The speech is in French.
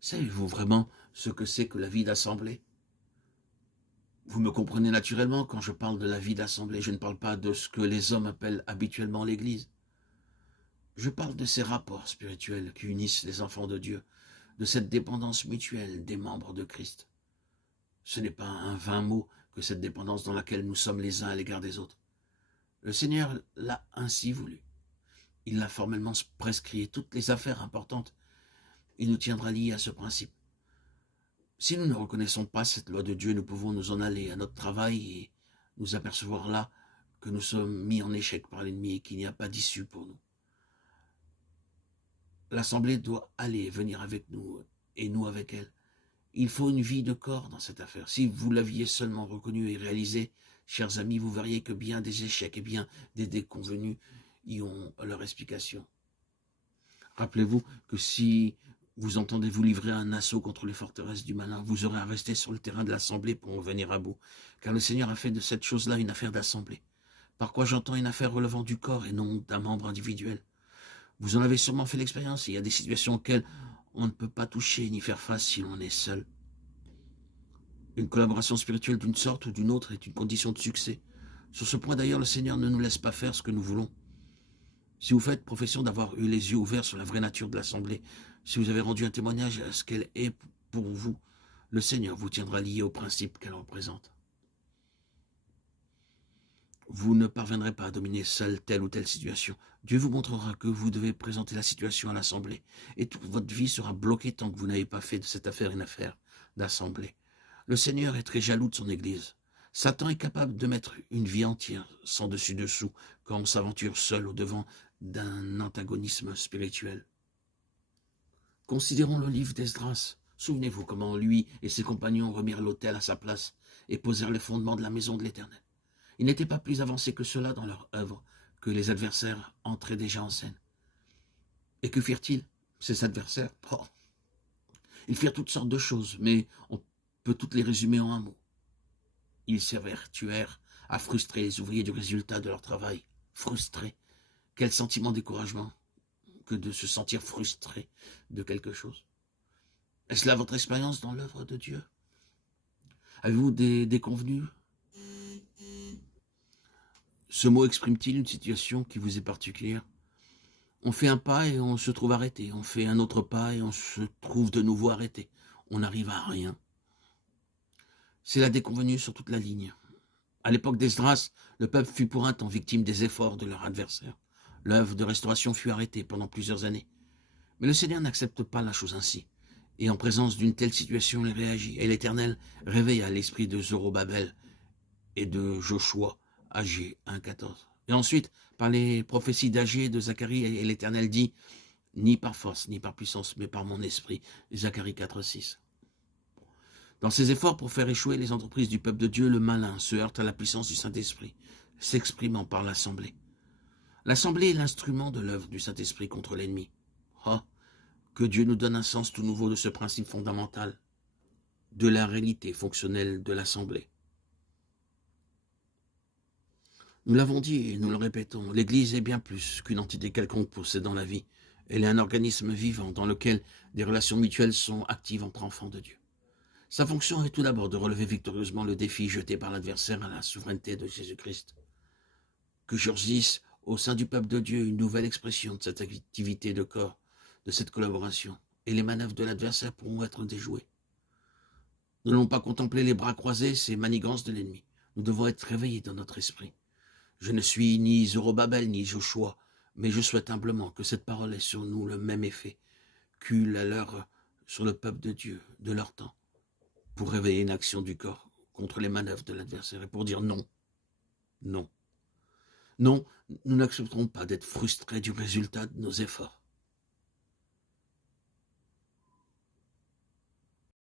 Savez-vous vraiment ce que c'est que la vie d'assemblée? Vous me comprenez naturellement quand je parle de la vie d'assemblée. Je ne parle pas de ce que les hommes appellent habituellement l'Église. Je parle de ces rapports spirituels qui unissent les enfants de Dieu, de cette dépendance mutuelle des membres de Christ. Ce n'est pas un vain mot que cette dépendance dans laquelle nous sommes les uns à l'égard des autres. Le Seigneur l'a ainsi voulu. Il l'a formellement prescrit et toutes les affaires importantes. Il nous tiendra liés à ce principe. Si nous ne reconnaissons pas cette loi de Dieu, nous pouvons nous en aller à notre travail et nous apercevoir là que nous sommes mis en échec par l'ennemi et qu'il n'y a pas d'issue pour nous. L'Assemblée doit aller et venir avec nous et nous avec elle. Il faut une vie de corps dans cette affaire. Si vous l'aviez seulement reconnu et réalisé, chers amis, vous verriez que bien des échecs et bien des déconvenus y ont leur explication. Rappelez-vous que si vous entendez vous livrer un assaut contre les forteresses du malin, vous aurez à rester sur le terrain de l'assemblée pour en venir à bout. Car le Seigneur a fait de cette chose-là une affaire d'assemblée. Par quoi j'entends une affaire relevant du corps et non d'un membre individuel. Vous en avez sûrement fait l'expérience. Il y a des situations auxquelles on ne peut pas toucher ni faire face si l'on est seul. Une collaboration spirituelle d'une sorte ou d'une autre est une condition de succès. Sur ce point d'ailleurs, le Seigneur ne nous laisse pas faire ce que nous voulons. Si vous faites profession d'avoir eu les yeux ouverts sur la vraie nature de l'Assemblée, si vous avez rendu un témoignage à ce qu'elle est pour vous, le Seigneur vous tiendra lié aux principes qu'elle représente. Vous ne parviendrez pas à dominer seul telle ou telle situation. Dieu vous montrera que vous devez présenter la situation à l'Assemblée, et toute votre vie sera bloquée tant que vous n'avez pas fait de cette affaire une affaire d'Assemblée. Le Seigneur est très jaloux de son Église. Satan est capable de mettre une vie entière sans dessus-dessous quand on s'aventure seul au-devant d'un antagonisme spirituel. Considérons le livre d'Esdras. Souvenez-vous comment lui et ses compagnons remirent l'autel à sa place et posèrent les fondements de la maison de l'Éternel. Ils n'étaient pas plus avancés que cela dans leur œuvre que les adversaires entraient déjà en scène. Et que firent-ils, ces adversaires? Ils firent toutes sortes de choses, mais on peut toutes les résumer en un mot. Ils s'évertuèrent à frustrer les ouvriers du résultat de leur travail. Frustrés. Quel sentiment de découragement que de se sentir frustré de quelque chose. Est-ce là votre expérience dans l'œuvre de Dieu? Avez-vous des déconvenus? Ce mot exprime-t-il une situation qui vous est particulière? On fait un pas et on se trouve arrêté. On fait un autre pas et on se trouve de nouveau arrêté. On n'arrive à rien. C'est la déconvenue sur toute la ligne. À l'époque d'Esdras, le peuple fut pour un temps victime des efforts de leur adversaire. L'œuvre de restauration fut arrêtée pendant plusieurs années. Mais le Seigneur n'accepte pas la chose ainsi. Et en présence d'une telle situation, il réagit. Et l'Éternel réveilla l'esprit de Zorobabel et de Joshua, Agé 1,14. Et ensuite, par les prophéties d'Agé et de Zacharie, et l'Éternel dit, ni par force, ni par puissance, mais par mon esprit. Zacharie 4,6. Dans ses efforts pour faire échouer les entreprises du peuple de Dieu, le malin se heurte à la puissance du Saint-Esprit, s'exprimant par l'Assemblée. L'Assemblée est l'instrument de l'œuvre du Saint-Esprit contre l'ennemi. Oh, que Dieu nous donne un sens tout nouveau de ce principe fondamental, de la réalité fonctionnelle de l'Assemblée. Nous l'avons dit et nous le répétons, l'Église est bien plus qu'une entité quelconque possédant la vie. Elle est un organisme vivant dans lequel des relations mutuelles sont actives entre enfants de Dieu. Sa fonction est tout d'abord de relever victorieusement le défi jeté par l'adversaire à la souveraineté de Jésus-Christ. Que surgisse au sein du peuple de Dieu une nouvelle expression de cette activité de corps, de cette collaboration, et les manœuvres de l'adversaire pourront être déjouées. Nous n'allons pas contempler les bras croisés ces manigances de l'ennemi. Nous devons être réveillés dans notre esprit. Je ne suis ni Zorobabel ni Joshua, mais je souhaite humblement que cette parole ait sur nous le même effet qu'eut la leur sur le peuple de Dieu de leur temps, pour réveiller une action du corps contre les manœuvres de l'adversaire et pour dire non, non. Non, nous n'accepterons pas d'être frustrés du résultat de nos efforts.